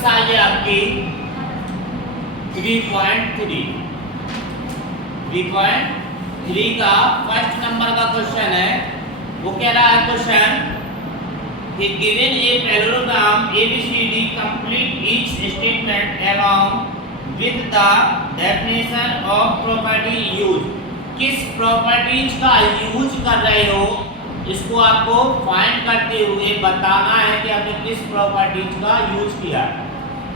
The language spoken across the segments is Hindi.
एक्सरसाइज है आपकी 3.3 का फर्स्ट नंबर का क्वेश्चन है। वो कह रहा है क्वेश्चन कि given a parallelogram ABCD complete each statement along with the definition of property use. किस प्रॉपर्टीज का यूज कर रहे हो इसको आपको फाइंड करते हुए बताना है कि आपने किस प्रॉपर्टीज का यूज किया।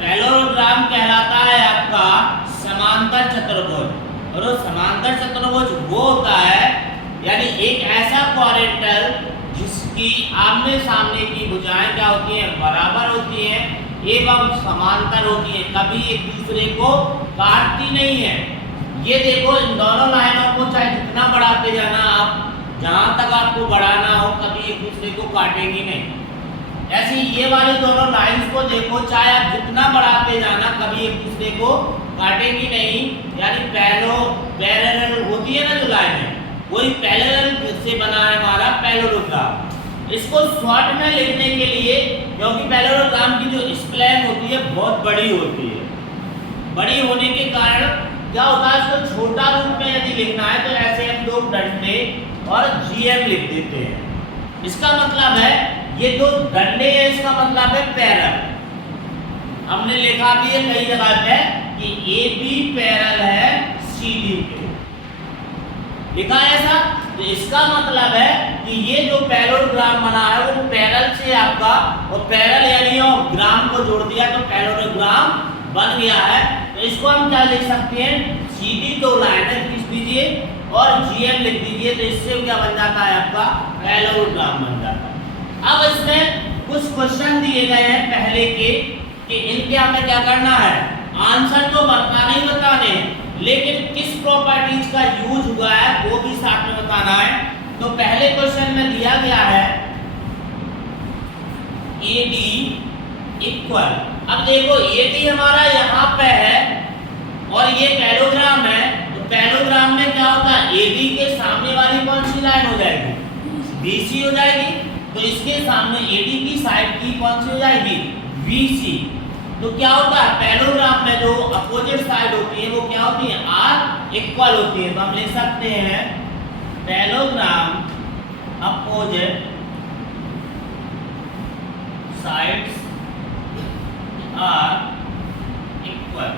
पैरेललोग्राम कहलाता है आपका समांतर चतुर्भुज, और वो समांतर चतुर्भुज वो होता है यानी एक ऐसा क्वाड्रेंटल जिसकी आमने सामने की भुजाएं क्या होती हैं, बराबर होती हैं एवं समांतर होती हैं, कभी एक दूसरे को काटती नहीं है। ये देखो इन दोनों लाइनों को चाहे जितना बढ़ाते जाना आप, जहां तक आपको बढ़ाना हो, कभी एक दूसरे को काटेंगी नहीं। ऐसे ये वाले दोनों लाइंस को देखो, चाहे आप जितना बढ़ाते जाना कभी एक दूसरे को काटेंगी नहीं। यानी पैरेलल होती है ना जो लाइन है, वही पैरेलल से बना है हमारा पैरेललोग्राम। इसको शॉर्ट में लिखने के लिए, क्योंकि पैरेललोग्राम की जो स्प्लेन होती है बहुत बड़ी होती है, बड़ी होने के कारण क्या होता है, इसको छोटा रूप में यदि लिखना है तो ऐसे हम दो डंडे और GM लिख देते हैं। इसका मतलब है ये दो डंडे हैं, इसका मतलब है पैरेलल। हमने लिखा भी है कई जगह पे कि AB पैरेलल है CD के, लिखा है ऐसा। तो इसका मतलब है कि ये जो पैरेललोग्राम बना है वो पैरेलल से आपका, और पैरेलल यानी और ग्राम को जोड़ दिया तो पैरेललोग्राम बन गया है। तो इसको हम क्या लिख सकते हैं, CD दो लाइन है लिख दीजिए और GM लिख दीजिए, तो इससे क्या बन जाता है आपका पैरेललोग्राम बन जाता है। अब इसमें कुछ क्वेश्चन दिए गए हैं पहले के कि इनके हमें क्या करना है, आंसर तो बताना ही बताने हैं, लेकिन किस प्रॉपर्टीज का यूज हुआ है वो भी साथ में बताना है। तो पहले क्वेश्चन में दिया गया है AD इक्वल, अब देखो AD हमारा यहाँ पे है और ये पैरेललोग्राम है, तो पैरेललोग्राम में क्या होता है, AD के सामने वाली कौन सी लाइन हो जाएगी, BC हो जाएगी। तो इसके सामने AD की साइड की कौन सी हो जाएगी, BC। तो क्या होता है पैरेललोग्राम में जो अपोजिट साइड होती है वो क्या होती है, R इक्वल होती है। तो हम लिख सकते हैं parallelogram opposite sides are equal.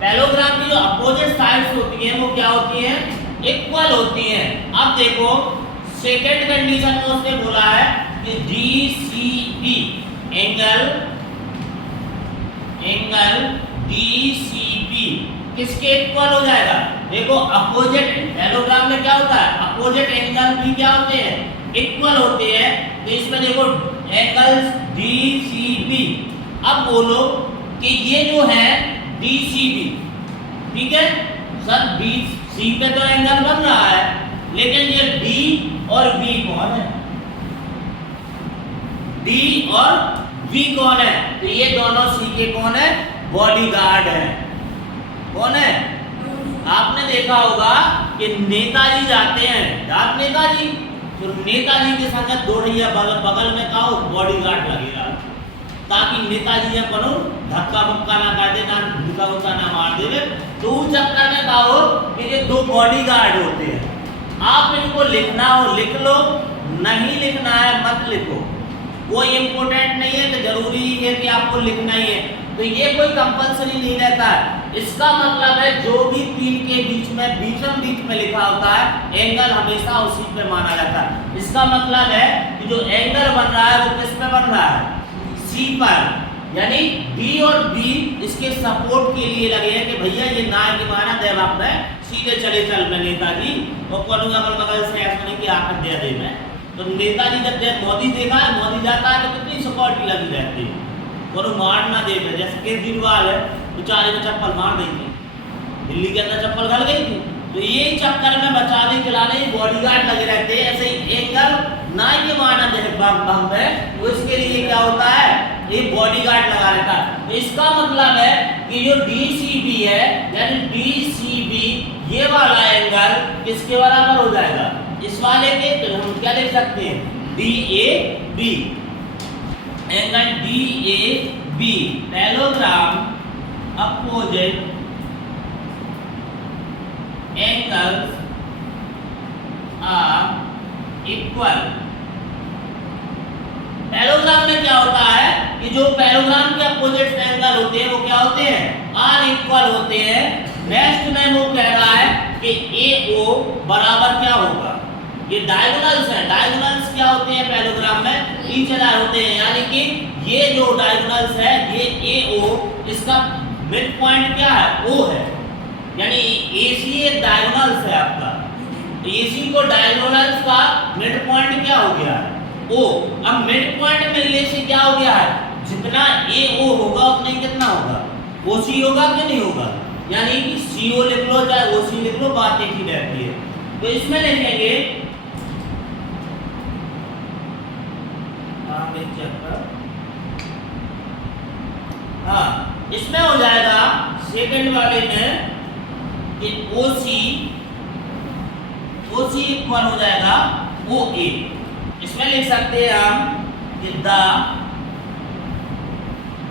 Parallelogram की जो अपोजिट साइड्स होती हैं वो क्या होती हैं, इक्वल होती हैं। अब देखो सेकेंड कंडीशन में उसने बोला है कि DCB एंगल DCB किसके इक्वल हो जाएगा, देखो अपोजिट पैरेललोग्राम में क्या होता है, अपोजिट एंगल भी क्या होते हैं, इक्वल होते हैं। तो इसमें देखो एंगल्स DCB। अब बोलो कि ये जो है DCB, ठीक है सर, BC पे तो एंगल बन रहा है, लेकिन ये D और B कौन है, D और B कौन है, तो ये दोनों C के कौन है, बॉडीगार्ड है। कौन है, आपने देखा होगा कि नेताजी जाते हैं, नेताजी, तो नेताजी के संग दौड़िया बगल में का बॉडीगार्ड लगेगा, ताकि नेताजी ने कोनो धक्का मुक्का ना कर दे, ना धक्का मुक्का ना मार दे। तो उस चक्कर में का हो कि ये दो बॉडीगार्ड होते हैं। आप इनको लिखना हो लिख लो, नहीं लिखना है मत लिखो, कोई इंपोर्टेंट नहीं है कि जरूरी है कि आपको लिखना ही है, तो ये कोई कंपलसरी नहीं रहता है। इसका मतलब है जो भी तीन के बीच में बीच में लिखा होता है एंगल हमेशा उसी पे माना जाता है। इसका मतलब है कि जो एंगल बन रहा है वो किस पे बन रहा है, C पर, यानी D और B इसके सपोर्ट के लिए लगे हैं कि भैया ये ना की माना दे बाप है, सीधे चले चल मैं नेताजी और करूंगा बगल से ऐसा नहीं कि आकर दे दे मैं। तो नेताजी जब मोदी देखा है, मोदी जाता है तो कितनी सिक्योरिटी लगी रहती है, और मार ना दे, जैसे केजरीवाल है बेचारे को चप्पल मार दी थी, दिल्ली के अंदर चप्पल गल गई थी, तो ये चक्कर में बचाने खिलाने बॉडीगार्ड लगे रहते हैं। ऐसे ही एंगल ना के माना दे बम है, तो इसके लिए क्या होता है, ये बॉडीगार्ड लगा रहता है। तो इसका मतलब है कि जो DCB है यानी DCB ये वाला एंगल किसके बराबर हो जाएगा, इस वाले के। तो हम क्या लिख सकते हैं, DAB। Angle DAB parallelogram opposite angles are equal. Parallelogram में क्या होता है कि जो पैरेललोग्राम के अपोजिट एंगल होते हैं वो क्या होते हैं, आर इक्वल होते हैं। नेक्स्ट में वो कह रहा है कि AO बराबर क्या होगा, ये डायगोनल्स है, डायगोनल्स क्या होते हैं पैरेललोग्राम में, ईच अदर होते हैं, यानी कि ये जो डायगोनल्स है ये AO, इसका मिड पॉइंट क्या है, O है, यानी AC एक डायगोनल्स है आपका, तो AC को डायगोनल्स का मिड पॉइंट क्या हो गया है, O। अब मिड पॉइंट मिलने से क्या हो गया है, जितना AO होगा उतना ही कितना होगा, OC होगा कि नहीं होगा, यानी कि CO लिख लो चाहे OC लिख लो, बात एक ही रहती है। तो इसमें लिखेंगे हाँ, इसमें हो जाएगा सेकंड वाले में कि OC इक्वल हो जाएगा OA। इसमें लिख सकते हैं हम कि the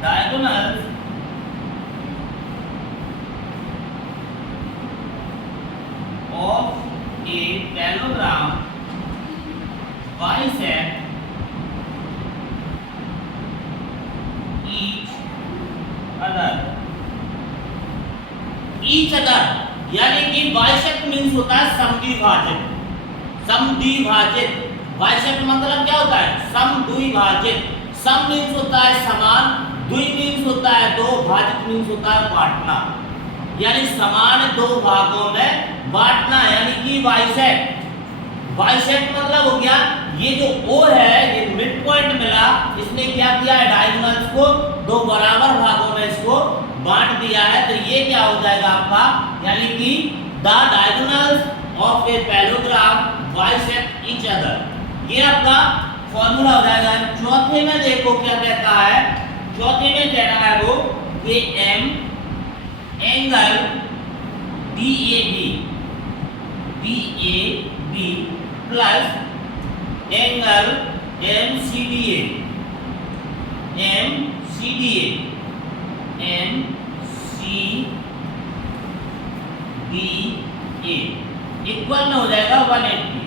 diagonal of a parallelogram bisect each other, यानी कि बाइसेक्ट मींस होता है समद्विभाजित, समद्विभाजित, बाइसेक्ट मतलब क्या होता है, समद्विभाजित, सम मींस होता है समान, द्वि मींस होता है दो, भाजित मींस होता है बांटना, यानी समान दो भागों में बांटना, यानी कि बाइसेक्ट। बाइसेक्ट मतलब हो गया ये जो O है ये मिड पॉइंट मिला, इसने क्या किया है, डायगोनल्स को दो बराबर भागों में इसको बांट दिया है, तो ये क्या हो जाएगा आपका, यानी कि the diagonals of a parallelogram bisect each other, ये आपका फॉर्मूला हो जाएगा। चौथे में देखो क्या कहता है, चौथे में कह रहा है वो कि M angle DAB plus angle MCDA equal में हो जाएगा 180।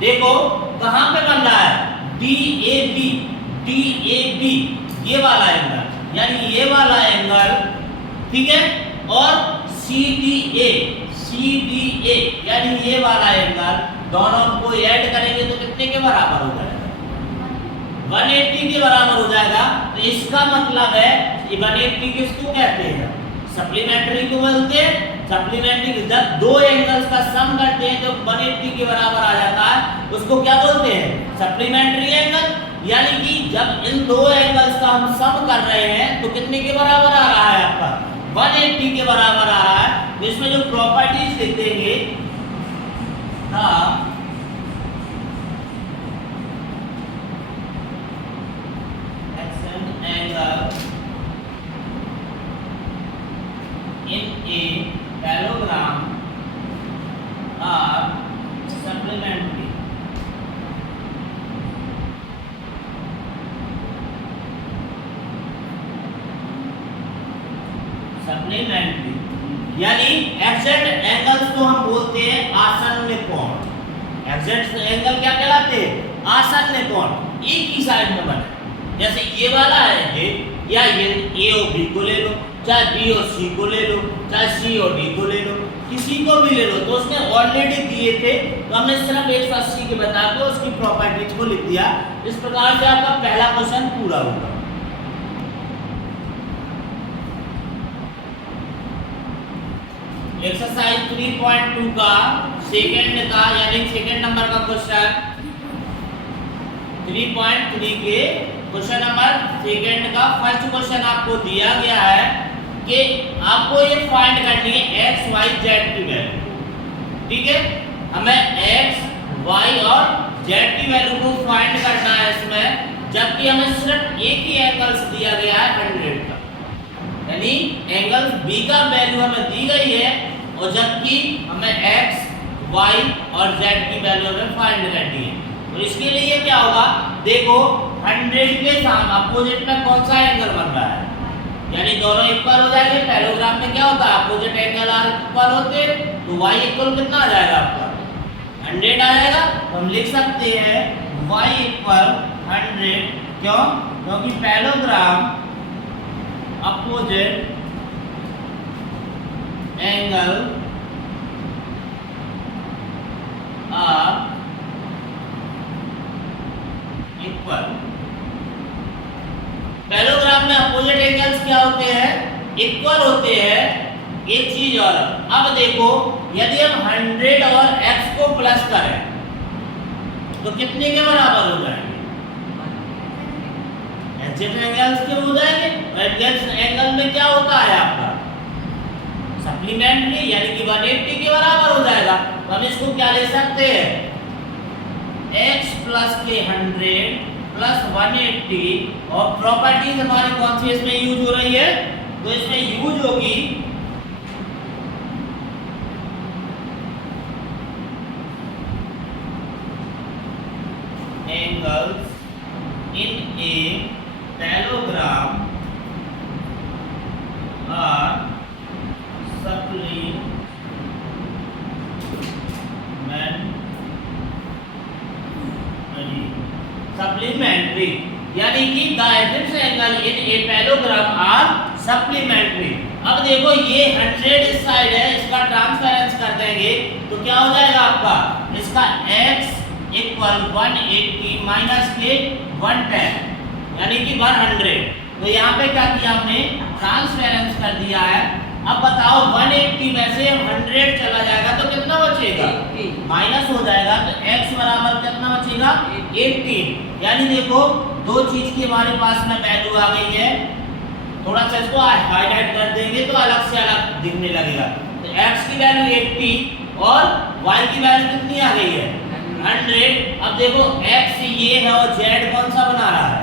देखो कहां पे बन रहा है, DAB ये वाला एंगल, यानी ये वाला एंगल, ठीक है, और CDA यानी ये वाला एंगल, दोनों को ऐड करेंगे तो कितने के बराबर हो जाएगा, 180 के बराबर हो जाएगा। तो इसका मतलब है ये 180 किसको कहते हैं, सप्लीमेंट्री को बोलते हैं। सप्लीमेंट्री जब दो एंगल्स का सम करते हैं जो 180 के बराबर आ जाता है उसको क्या बोलते हैं, सप्लीमेंट्री एंगल। यानी कि जब इन दो एंगल्स का हम सम कर रहे हैं तो कितने के बराबर आ रहा है आपका, 180 के बराबर आ रहा है। तो इसमें जो प्रॉपर्टीज लिख देंगे in a parallelogram are supplementary, यानी एग्जैक्ट एंगल्स को हम बोलते हैं आसन्न कोण। एग्जैक्ट एंगल क्या कहलाते हैं, आसन्न कोण, एक ही साइड में बने, जैसे ये वाला है ये, या ये A और B को ले लो, चाहे B और C को ले लो, चाहे C और D को ले लो, किसी को भी ले लो। तो उसने ऑलरेडी दिए थे तो हमने सिर्फ 180 के बता के उसकी प्रॉपर्टीज को लिख दिया। इस प्रकार से आपका पहला क्वेश्चन पूरा होगा। एक्सरसाइज 3.2 का सेकंड का यानी सेकंड नंबर का क्वेश्चन 3.3 के क्वेश्चन नंबर सेकंड का फर्स्ट क्वेश्चन आपको दिया गया है कि आपको ये फाइंड करनी है x y z की वैल्यू। ठीक है, हमें x y और z की वैल्यू को फाइंड करना है इसमें, जबकि हमें सिर्फ एक ही एंगल्स दिया गया है 100 का, यानी एंगल B का वैल्यू हमें दी गई है और जबकि हमें x y और z की वैल्यू हमें फाइंड करनी है। तो इसके लिए क्या होगा, देखो 100 के साथ अपोजिट में कौन सा एंगल बन रहा है, यानी दोनों इक्वल हो जाएंगे। पैरेललोग्राम में क्या होता है, अपोजिट एंगल आर इक्वल होते हैं, तो y इक्वल कितना आ जाएगा आपका 100 आ जाएगा। तो हम लिख सकते हैं y इक्वल 100, क्यों, क्योंकि parallelogram opposite angle are equal. Parallelogram में अपोजिट एंगल्स क्या होते हैं, इक्वल होते हैं। एक चीज और, अब देखो यदि हम 100 और x को प्लस करें तो कितने के बराबर हो जाएंगे, एडजेसेंट एंगल्स के हो जाएंगे। एडजेसेंट एंगल में क्या होता है आपका सप्लीमेंट्री, यानी कि 180 के बराबर हो जाएगा। तो हम इसको क्या ले सकते हैं, x प्लस के 100 प्लस 180, और प्रॉपर्टीज हमारे कौन सी इसमें यूज हो रही है, तो इसमें यूज होगी angles in a parallelogram are supplementary, यानी कि the adjacent angle in a parallelogram are supplementary. अब देखो ये 100 इस साइड है, इसका ट्रांसफरेंस कर देंगे तो क्या हो जाएगा आपका, इसका x इक्वल 180 माइनस के 110, यानी कि 100। तो यहाँ पे क्या किया हमने, ट्रांसफरेंस कर दिया है। अब बताओ 180 में से 100 चला जाएगा तो कितना बचेगा, माइनस हो जाएगा, तो x बराबर कितना बचेगा 18। यानी देखो दो चीज की हमारे पास में वैल्यू आ गई है, थोड़ा सा इसको हाईलाइट कर देंगे तो अलग से अलग दिखने लगेगा। तो x की वैल्यू 80 और y की वैल्यू कितनी आ गई है 100। अब देखो x ये है और z कौन सा बना रहा है,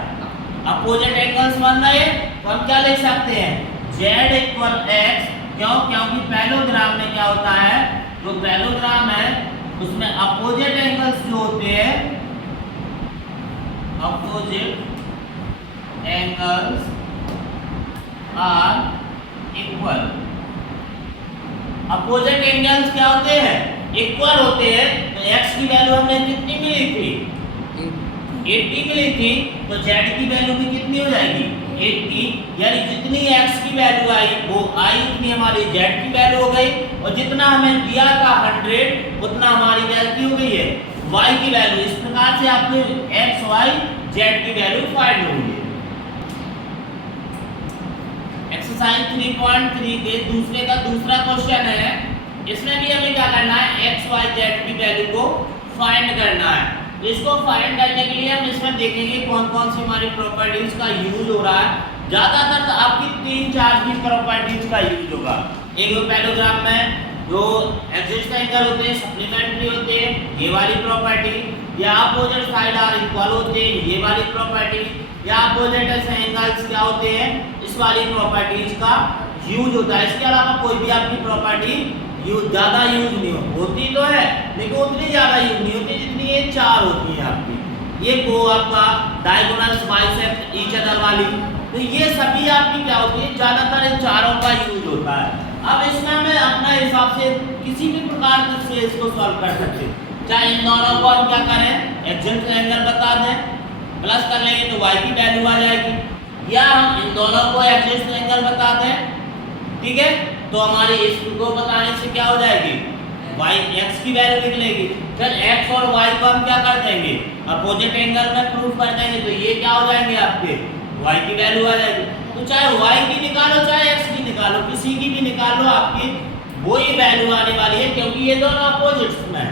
अपोजिट एंगल्स बन रहे हैं। तो हम क्या लिख सकते हैं, z इक्वल x, क्यों, क्योंकि पैरेललोग्राम में क्या होता है, जो पैरेललोग्राम है उसमें अपोजिट एंगल्स जो होते हैं, opposite angles are equal. Opposite angles क्या होते हैं, इक्वल होते हैं। तो x की वैल्यू हमने कितनी मिली थी, 80 मिली थी, तो z की वैल्यू भी कितनी हो जाएगी 80, यानी जितनी x की वैल्यू आई वो आई, उतनी हमारी z की वैल्यू हो गई, और जितना हमें दिया था 100 उतना हमारी वैल्यू हो गई है y की वैल्यू। इस प्रकार से आपने x y z की वैल्यू फाइंड होगी। एक्सरसाइज 3.3 के दूसरे का दूसरा क्वेश्चन है, इसमें भी हमें क्या करना है, x y z की वैल्यू को फाइंड करना है। तो इसको फाइंड करने के लिए हम इसमें देखेंगे कौन कौन सी हमारी प्रॉपर्टीज का यूज हो रहा है। ज्यादातर तो आपकी 3-4 की प्रॉपर्टीज का यूज होगा। एक पैरेललोग्राम में जो एडजेसेंट एंगल होते हैं सप्लीमेंट्री होते हैं, ये वाली प्रॉपर्टी, या अपोजिट साइड आर इक्वल होते हैं, ये वाली प्रॉपर्टी, या अपोजिट एंगल्स क्या होते हैं, इस वाली प्रॉपर्टीज का यूज होता है। इसके अलावा कोई भी आपकी प्रॉपर्टी ज्यादा यूज नहीं होती, तो है लेकिन उतनी ज्यादा यूज नहीं होती जितनी ये 4 होती है आपकी। ये को आपका डायगोनल्स बाइसेक्ट ईच अदर वाली, तो ये सभी आपकी क्या होती है, ज्यादातर इन चारों का यूज होता है। अब इसमें हमें अपने हिसाब से किसी भी प्रकार से इसको सॉल्व कर सकते हैं। चाहे इन दोनों को हम क्या करें, एडजेसेंट एंगल बता दें, प्लस कर लेंगे तो y की वैल्यू आ जाएगी, या हम इन दोनों को एडजेसेंट एंगल बता दें, ठीक है, तो हमारी इसको बताने से क्या हो जाएगी, y x की वैल्यू निकलेगी। फिर x और y को हम क्या कर देंगे, अपोजिट एंगल में प्रूफ कर देंगे, तो ये क्या हो जाएंगे आपके y की वैल्यू आ जाएगी। तो चाहे y की निकालो चाहे x की निकालो, किसी की भी निकालो, आपकी वही वैल्यू आने वाली है, क्योंकि ये दोनों अपोजिट्स में है,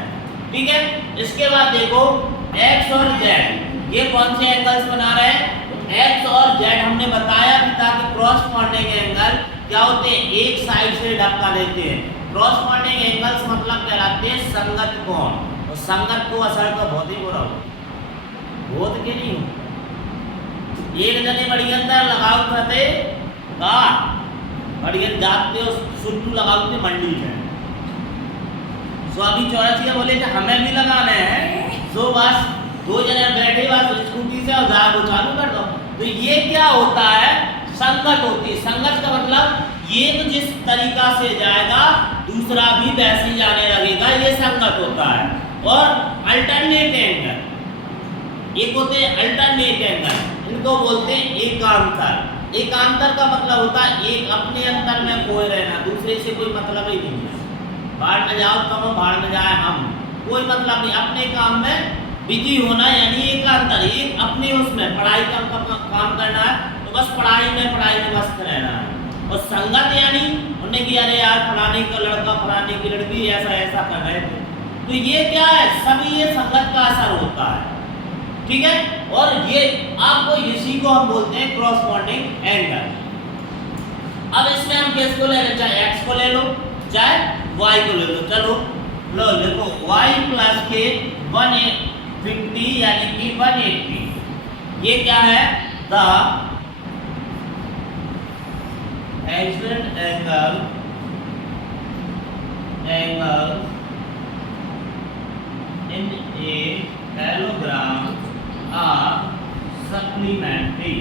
ठीक है। इसके बाद देखो x और z ये कौन से एंगल्स बना रहे हैं, x और z हमने बताया भी था कि क्रॉसपोंडिंग एंगल क्या होते हैं, एक साइड से धक्का देते हैं। क्रॉसपोंडिंग एंगल्स मतलब कहलाते हैं संगत कोण, और संगत को असर तो बहुत ही बुरा हो, बहुत के नहीं हो। एक जने बड़ी अंदर लगाओ थे का बड़ी जाते हो सुट्टू लगाओ थे मंडी में, सो अभी 84 बोले कि हमें भी लगाने हैं, सो बस दो जने बैठे बस स्कूटी से और जा वो चालू कर दो, तो ये क्या होता है, संगत होती है। संगत का मतलब ये तो जिस तरीका से जाएगा दूसरा भी वैसे ही जाने लगेगा, ये संगत होता है। और अल्टरनेट एंगल, एक होते हैं अल्टरनेट एंगल, इनको बोलते हैं एकांतर। एकांतर का मतलब होता है एक अपने अंतर में खोए रहना, दूसरे से कोई मतलब ही नहीं है। बाहर में जाओ तुम, बाहर में जाए हम, कोई मतलब नहीं, अपने काम में बिजी होना, यानी एकांतर। एक अपने उसमें पढ़ाई का काम करना है तो बस पढ़ाई में मस्त रहना है। और संगत यानी उन्हें कि अरे यार फलाने का लड़का फलाने की लड़की ऐसा ऐसा कर रहे थे, तो ये क्या है, सभी ये संगत का असर होता है, ठीक है। और ये आपको इसी को हम बोलते हैं क्रॉसपॉन्डिंग एंगल। अब इसमें हम किसको ले लें, चाहे x को ले लो चाहे y को ले लो। चलो लो देखो y प्लस के 150 यानी कि 180, ये क्या है, the adjacent angle in a parallelogram are supplementary.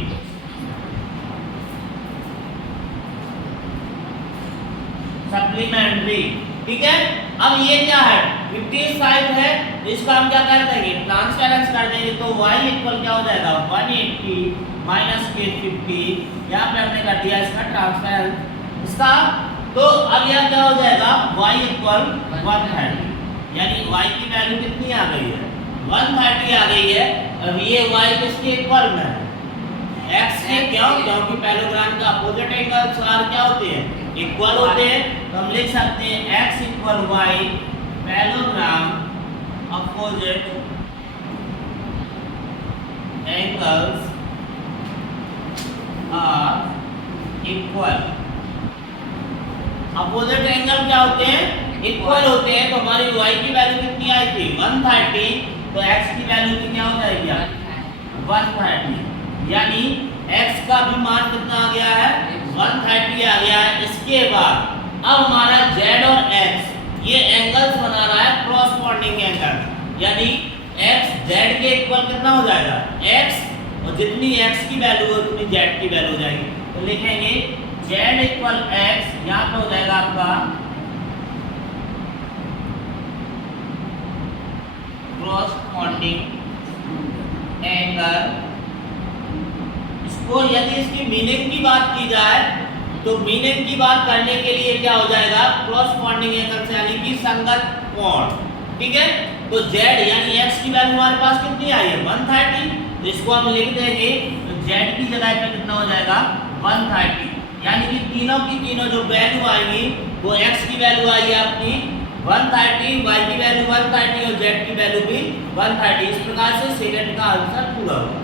Supplementary, ठीक है। अब ये क्या है, 50 साइड है, तो इसका हम क्या कर देंगे, ट्रांसफरेंस कर देंगे, तो y इक्वल क्या हो जाएगा, 180 माइनस के 50, यहाँ पे हमने कर दिया इसका ट्रांसफरेंस इसका। तो अब यह क्या हो जाएगा, y इक्वल 130, यानी y की वैल्यू कितनी आ गई है, 130 आ गई है। अब ये y किसके इक्वल में है, x के, क्यों, क्योंकि पैरेललोग्राम का अपोजिट एंगल्स क्या होते हैं, इक्वल होते हैं। तो हम लिख सकते हैं x equal y, parallelogram opposite angles are equal. Opposite angle क्या होते हैं, इक्वल होते हैं। तो हमारी y की वैल्यू कितनी आई थी, 130, तो x की वैल्यू की क्या हो जाएगी, 130, यानी x का भी मान कितना आ गया है, 130 आ गया है। इसके बाद अब हमारा z और x ये एंगल्स बना रहा है क्रॉसपॉन्डिंग एंगल, यानी x z के इक्वल कितना हो जाएगा, x, और जितनी x की वैल्यू है उतनी z की वैल्यू हो जाएगी। तो लिखेंगे z इक्वल x, यहाँ पे हो जाएगा आपका क्रॉसपॉन्डिंग एंगल। इसको यदि इसकी मीनिंग की बात की जाए तो मीनिंग की बात करने के लिए क्या हो जाएगा, क्रॉसपॉन्डिंग एंगल से यानी कि संगत कोण, ठीक है। तो z यानी x की वैल्यू हमारे पास कितनी आई है, 130, तो इसको हम लिख देंगे, तो z की जगह पे कितना हो जाएगा, 130, यानी कि तीनों की तीनों जो वैल्यू आएंगी वो x की वैल्यू आएगी आपकी 130, y की वैल्यू 130 और z की वैल्यू भी 130। इस प्रकार से सेकंड का आंसर पूरा होगा।